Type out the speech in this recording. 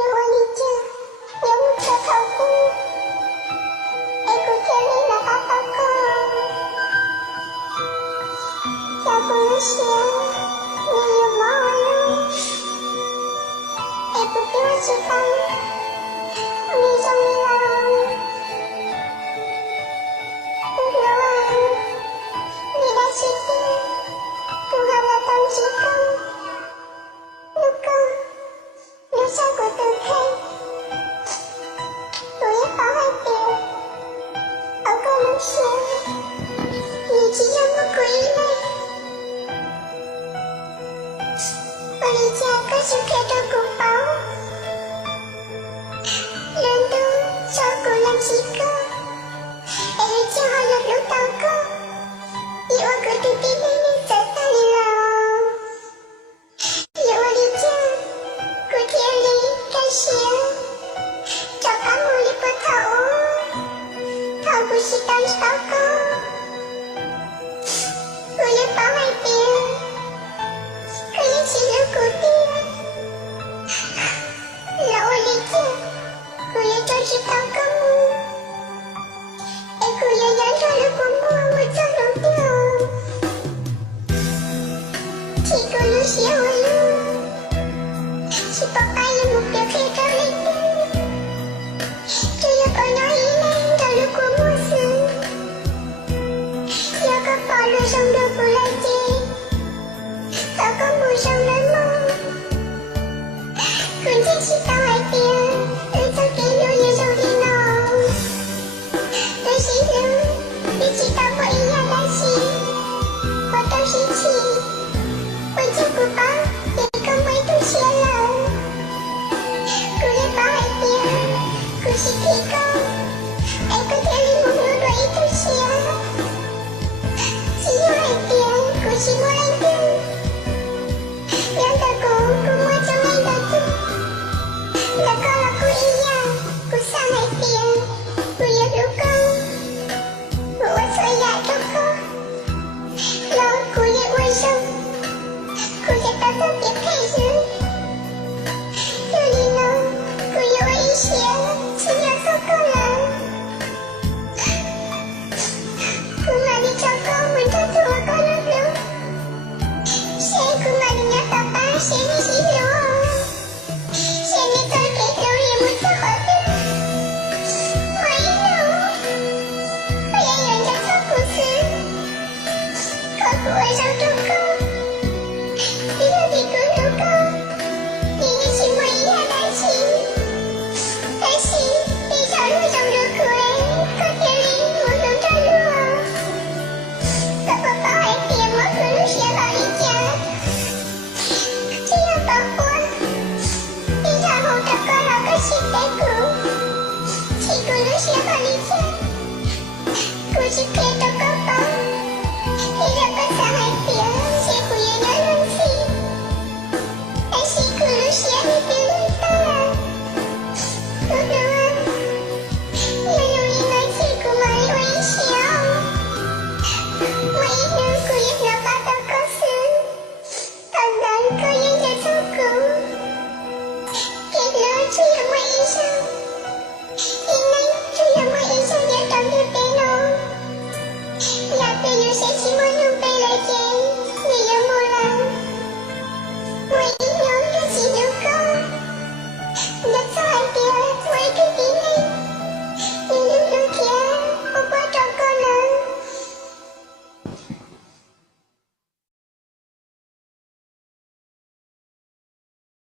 别我离家，有木头头骨，爱古天里那大宝口，要不有些，你有毛了，爱不给我知道，你终于老，不给我，你来决定，不好了当知道。下过的开，我也好害怕，好可能是你只让我归来。我离家可是开着古堡，人都照顾了几个，爱人就好了路祷告，你我各地的妹妹在哪里了？不是当祷告，我也保海边，可也是入谷地。让我理解，我也专是祷告木，爱苦也让着如果木我走路掉，提供路线我路，是爸爸也目标可以找你的，只有把那一类的如果木。跑路上的不来接，到公墓上的梦，困境是到。